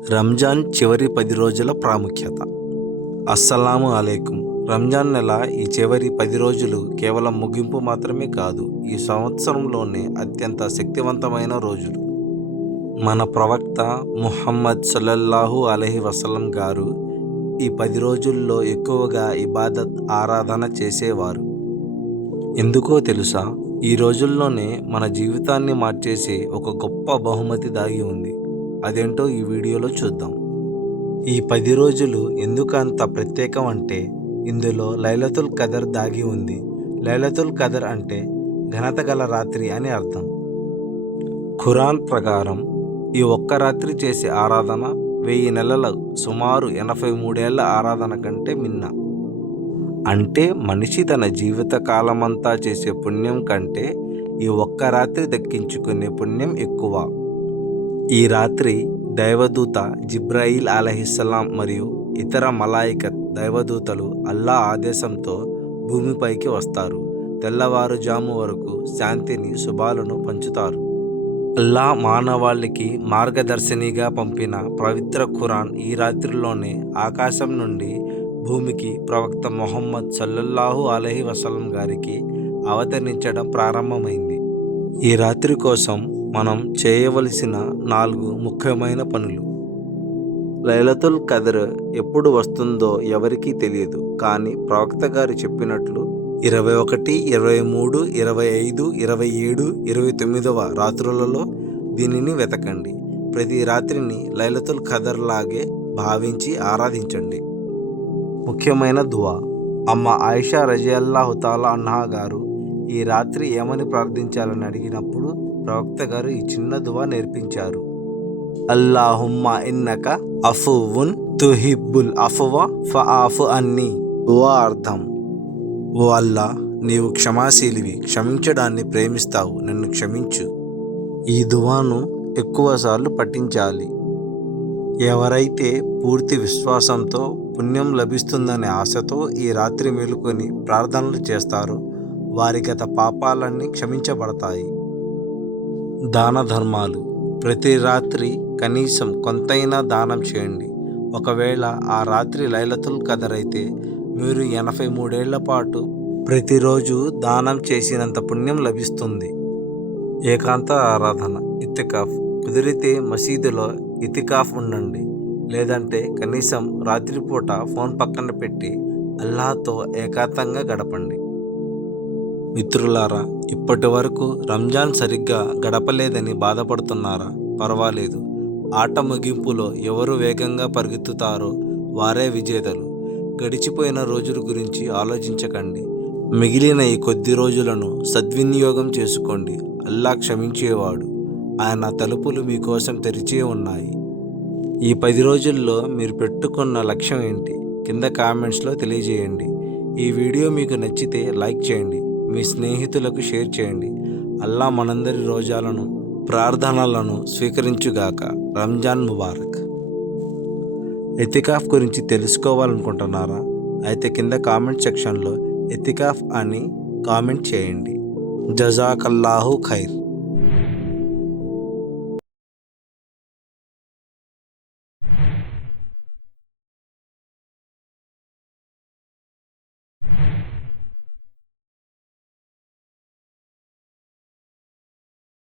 రంజాన్ చివరి 10 రోజుల ప్రాముఖ్యత. అస్సలాము అలైకుం. రంజాన్ నెల ఈ చివరి 10 రోజులు కేవలం ముగింపు మాత్రమే కాదు, ఈ సంవత్సరంలోనే అత్యంత శక్తివంతమైన రోజులు. మన ప్రవక్త ముహమ్మద్ సల్లల్లాహు అలైహి వసల్లం గారు ఈ 10 రోజుల్లో ఎక్కువగా ఇబాదత్, ఆరాధన చేసేవారు. ఎందుకో తెలుసా? ఈ రోజుల్లోనే మన జీవితాన్ని మార్చేసే ఒక గొప్ప బహుమతి దాగి ఉంది. అదేంటో ఈ వీడియోలో చూద్దాం. ఈ 10 రోజులు ఎందుకు అంత ప్రత్యేకం అంటే, ఇందులో లైలతుల్ కదర్ దాగి ఉంది. లైలతుల్ కదర్ అంటే ఘనత గల రాత్రి అని అర్థం. ఖురాన్ ప్రకారం ఈ ఒక్క రాత్రి చేసే ఆరాధన 1000 నెలల సుమారు 83 ఏళ్ల ఆరాధన కంటే మిన్న. అంటే మనిషి తన జీవిత కాలమంతా చేసే పుణ్యం కంటే ఈ ఒక్క రాత్రి దక్కించుకునే పుణ్యం ఎక్కువ. ఈ రాత్రి దైవదూత జిబ్రాయిల్ అలైహిస్సలాం మరియు ఇతర మలాయికత్ దైవదూతలు అల్లా ఆదేశంతో భూమిపైకి వస్తారు. తెల్లవారుజాము వరకు శాంతిని, శుభాలను పంచుతారు. అల్లా మానవాళికి మార్గదర్శినిగా పంపిన పవిత్ర ఖురాన్ ఈ రాత్రిలోనే ఆకాశం నుండి భూమికి ప్రవక్త ముహమ్మద్ సల్లల్లాహు అలైహి వసల్లం గారికి అవతరించడం ప్రారంభమైంది. ఈ రాత్రి కోసం మనం చేయవలసిన 4 ముఖ్యమైన పనులు. లైలతుల్ కదర్ ఎప్పుడు వస్తుందో ఎవరికీ తెలియదు, కానీ ప్రవక్త గారు చెప్పినట్లు 21, 23, 25, 27, 29వ రాత్రులలో దీనిని వెతకండి. ప్రతి రాత్రిని లైలతుల్ కదర్ లాగే భావించి ఆరాధించండి. ముఖ్యమైన దువా. అమ్మ ఆయిషా రజియల్లాహు తాలా అన్హా గారు ఈ రాత్రి ఏమని ప్రార్థించాలని అడిగినప్పుడు ప్రవక్త గారు ఈ చిన్న దువా నేర్పించారు. అల్లాహుమ్మా ఇన్నక అఫువున్ తుహిబ్బుల్ అఫ్వ ఫఆఫు అన్నీ. దువా అర్థం: ఓ అల్లా, నీవు క్షమాశీలివి, క్షమించడాన్ని ప్రేమిస్తావు, నన్ను క్షమించు. ఈ దువాను ఎక్కువసార్లు పఠించాలి. ఎవరైతే పూర్తి విశ్వాసంతో పుణ్యం లభిస్తుందనే ఆశతో ఈ రాత్రి మేలుకొని ప్రార్థనలు చేస్తారో వారి గత పాపాలన్నీ క్షమించబడతాయి. దాన ధర్మాలు. ప్రతి రాత్రి కనీసం కొంతైనా దానం చేయండి. ఒకవేళ ఆ రాత్రి లైలతుల్ కదర్ అయితే మీరు 83 ఏళ్ల పాటు ప్రతిరోజు దానం చేసినంత పుణ్యం లభిస్తుంది. ఏకాంత ఆరాధన, ఇతికాఫ్. కుదిరితే మసీదులో ఇతికాఫ్ ఉండండి, లేదంటే కనీసం రాత్రిపూట ఫోన్ పక్కన పెట్టి అల్లాహ్తో ఏకాంతంగా గడపండి. మిత్రులారా, ఇప్పటి వరకు రంజాన్ సరిగ్గా గడపలేదని బాధపడుతున్నారా? పర్వాలేదు. ఆట ముగింపులో ఎవరు వేగంగా పరిగెత్తుతారో వారే విజేతలు. గడిచిపోయిన రోజుల గురించి ఆలోచించకండి. మిగిలిన ఈ కొద్ది రోజులను సద్వినియోగం చేసుకోండి. అల్లా క్షమించేవాడు. ఆయన తలుపులు మీకోసం తెరిచే ఉన్నాయి. ఈ 10 రోజుల్లో మీరు పెట్టుకున్న లక్ష్యం ఏంటి? కింద కామెంట్స్లో తెలియజేయండి. ఈ వీడియో మీకు నచ్చితే లైక్ చేయండి, మీ స్నేహితులకు షేర్ చేయండి. అల్లా మనందరి రోజాలను, ప్రార్థనలను స్వీకరించుగాక. రంజాన్ ముబారక్. ఎతికాఫ్ గురించి తెలుసుకోవాలనుకుంటున్నారా? అయితే కింద కామెంట్ సెక్షన్లో ఎతికాఫ్ అని కామెంట్ చేయండి. జజాకల్లాహు ఖైర్.